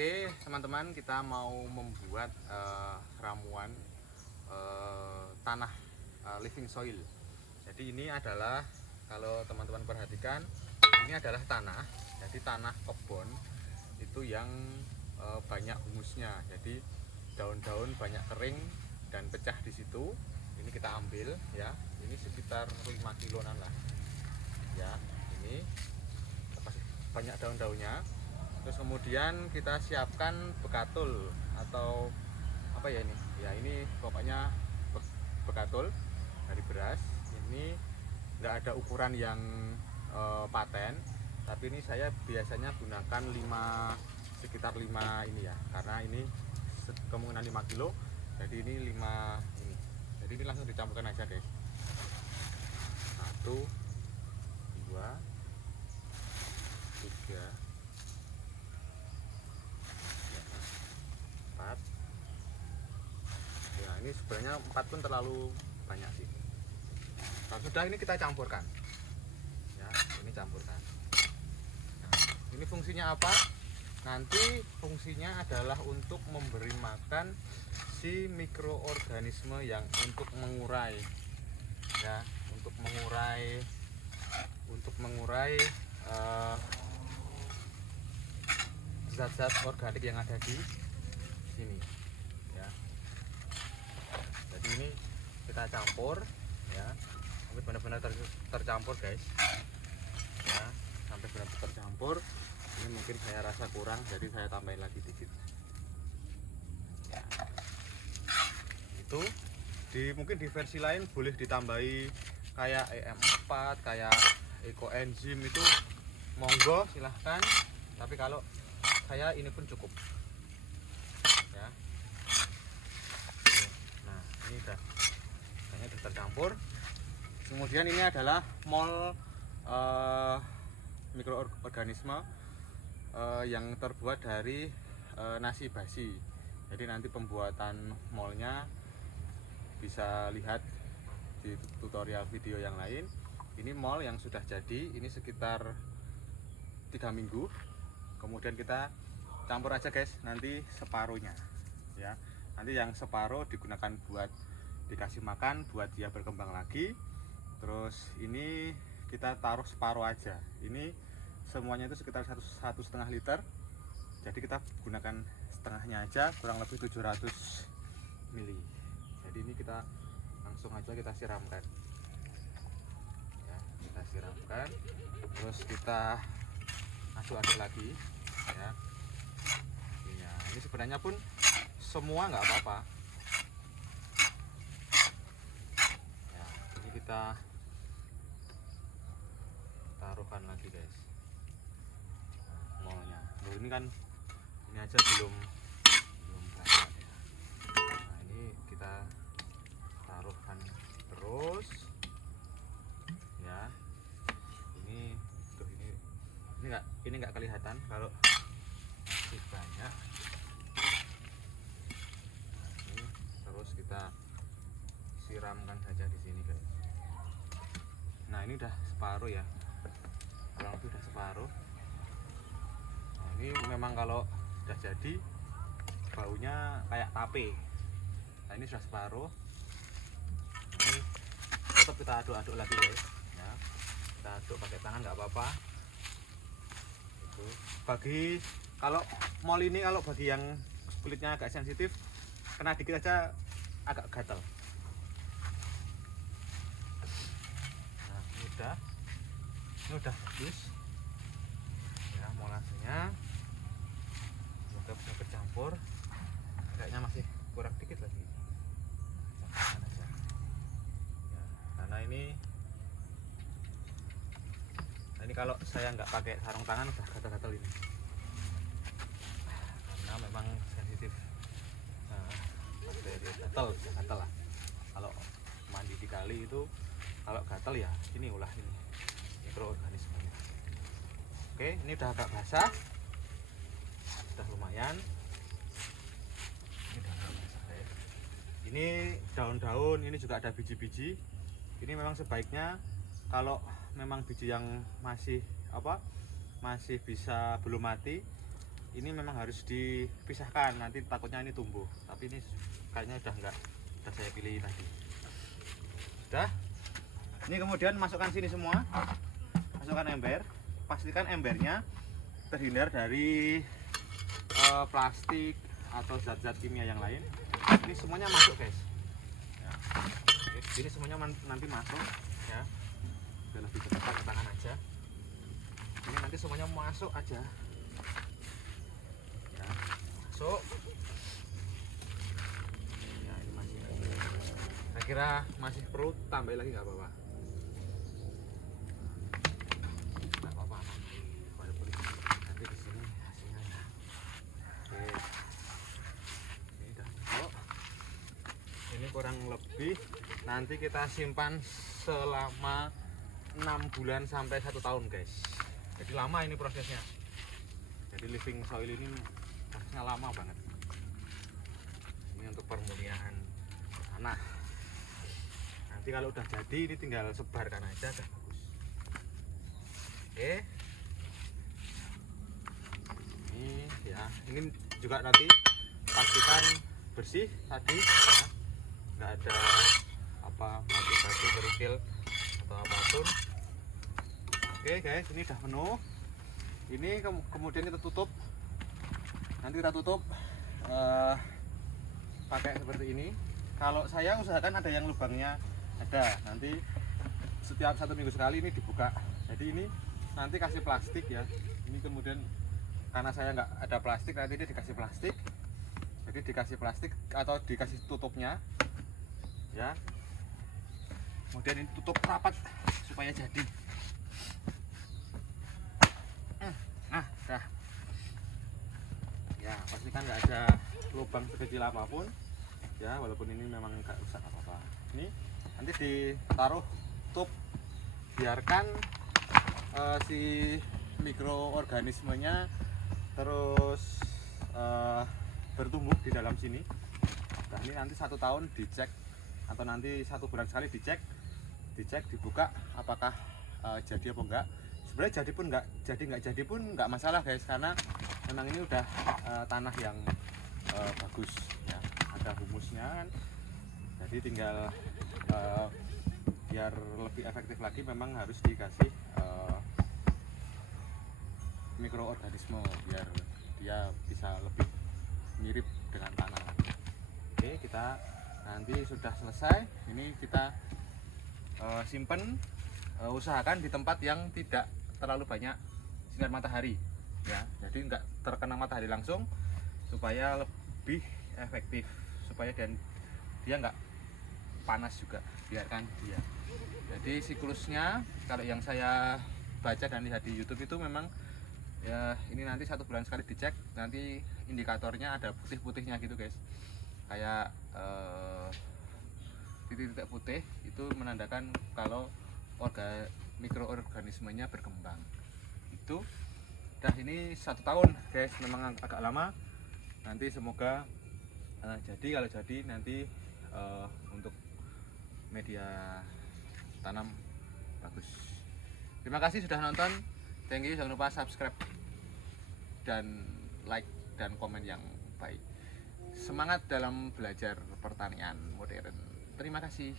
Oke teman-teman, kita mau membuat ramuan tanah living soil. Jadi ini adalah, kalau teman-teman perhatikan, ini adalah tanah. Jadi tanah kebun itu yang banyak humusnya. Jadi daun-daun banyak kering dan pecah di situ. Ini kita ambil ya. Ini sekitar 5 kiloan lah. Ya, ini banyak daun-daunnya. Terus kemudian kita siapkan bekatul atau apa ya ini? Ya ini pokoknya bekatul dari beras. Ini nggak ada ukuran yang paten, tapi ini saya biasanya gunakan sekitar 5 ini ya, karena ini kemungkinan 5 kilo, jadi ini 5 ini. Jadi ini langsung dicampurkan aja guys. 1, 2, 3, 4. Ya ini sebenarnya 4 pun terlalu banyak sih. Nah, sudah, ini kita campurkan ya, ini campurkan. Nah, ini fungsinya apa? Nanti fungsinya adalah untuk memberi makan si mikroorganisme yang untuk mengurai ya, untuk mengurai zat-zat organik yang ada di sini ya. Jadi ini kita campur ya, sampai benar-benar tercampur guys ya, sampai benar-benar tercampur. Ini mungkin saya rasa kurang, jadi saya tambahin lagi dikit ya. Itu mungkin di versi lain boleh ditambahi kayak EM4, kayak ekoenzim, itu monggo silahkan, tapi kalau saya ini pun cukup ya. Nah ini kayaknya udah tercampur. Kemudian ini adalah mol mikroorganisme yang terbuat dari nasi basi. Jadi nanti pembuatan molnya bisa lihat di tutorial video yang lain. Ini mol yang sudah jadi, ini sekitar 3 minggu. Kemudian kita campur aja guys, nanti separuhnya ya. Nanti yang separuh digunakan buat dikasih makan, buat dia berkembang lagi. Terus ini kita taruh separuh aja. Ini semuanya itu sekitar 1,5 liter. Jadi kita gunakan setengahnya aja, kurang lebih 700 ml. Jadi ini kita langsung aja kita siramkan ya, kita siramkan, terus kita aduk-aduk lagi ya. Ini sebenarnya pun semua nggak apa-apa ya. Ini kita taruhkan lagi guys molnya. Loh, ini kan ini aja belum banyak ya. Nah ini kita taruhkan terus ya. Ini nggak kelihatan kalau masih banyak. Nah, ini terus kita siramkan saja di sini guys. Nah ini udah separuh ya, kurang lebih udah separuh. Nah ini memang kalau sudah jadi baunya kayak tape. Nah ini sudah separuh. Ini tetap kita aduk-aduk lagi guys ya. Kita aduk pakai tangan nggak apa-apa. Itu bagi kalau mol ini, kalau bagi yang kulitnya agak sensitif, kena dikit aja agak gatal. Nah ini udah bagus ya molasenya. Semoga bisa bercampur. Kayaknya masih kurang dikit lagi aja ya, karena ini kalau saya nggak pakai sarung tangan udah gatal-gatal ini, karena memang sensitif bakteri gatal lah. Kalau mandi di kali itu kalau gatal ya ini ulah ini mikroorganismenya. Oke, ini udah agak basah, udah lumayan. Ini daun-daun, ini juga ada biji-biji. Ini memang sebaiknya kalau memang biji yang masih bisa belum mati, ini memang harus dipisahkan, nanti takutnya ini tumbuh. Tapi ini kayaknya udah saya pilih tadi. Sudah. Ini kemudian masukkan sini semua, masukkan ember. Pastikan embernya terhindar dari plastik atau zat-zat kimia yang lain. Ini semuanya masuk guys ya. Oke, ini semuanya nanti masuk ya, biar lebih cepat ke tangan aja. Ini nanti semuanya masuk aja ya, masuk ya. Ini masih, saya kira masih perlu tambahin lagi, nggak apa-apa, nggak apa-apa, walaupun nanti di sini hasilnya ya. Oke, ini udah masuk. Ini kurang lebih nanti kita simpan selama 6 bulan sampai 1 tahun guys. Jadi lama ini prosesnya. Jadi living soil ini prosesnya lama banget. Ini untuk permuliaan tanah. Nanti kalau udah jadi ini tinggal sebarkan aja, udah bagus. Oke. Ini ya, ini juga nanti pastikan bersih tadi ya. Nggak ada apa batu kerikil atau apapun. Oke guys, ini udah penuh. Ini kemudian kita tutup. Nanti kita tutup pakai seperti ini. Kalau saya usahakan ada yang lubangnya ada. Nanti setiap 1 minggu sekali ini dibuka. Jadi ini nanti kasih plastik ya. Ini kemudian karena saya nggak ada plastik, nanti dia dikasih plastik. Jadi dikasih plastik atau dikasih tutupnya ya. Kemudian ini tutup rapat supaya jadi. Nah, dah. Ya, pastikan nggak ada lubang sekecil apapun. Ya, walaupun ini memang nggak rusak apa-apa. Ini nanti ditaruh tutup, biarkan si mikroorganismenya terus bertumbuh di dalam sini. Nah, ini nanti 1 tahun dicek atau nanti 1 bulan sekali dicek, dibuka apakah jadi apa enggak. Sebenarnya nggak jadi pun nggak masalah guys, karena memang ini udah tanah yang bagus ya, ada humusnya kan. Jadi tinggal biar lebih efektif lagi memang harus dikasih mikroorganisme biar dia bisa lebih mirip dengan tanah. Oke, kita nanti sudah selesai. Ini kita simpen, usahakan di tempat yang tidak terlalu banyak sinar matahari ya, jadi nggak terkena matahari langsung supaya lebih efektif, supaya dia nggak panas juga, biarkan dia. Jadi siklusnya kalau yang saya baca dan lihat di YouTube itu memang ya, ini nanti 1 bulan sekali dicek, nanti indikatornya ada putih-putihnya gitu guys, kayak titik-titik putih itu menandakan kalau mikroorganismenya berkembang. Itu dah, ini 1 tahun guys, memang agak lama. Nanti semoga jadi, kalau jadi nanti untuk media tanam bagus. Terima kasih sudah nonton, thank you, jangan lupa subscribe dan like dan komen yang baik. Semangat dalam belajar pertanian modern. Terima kasih.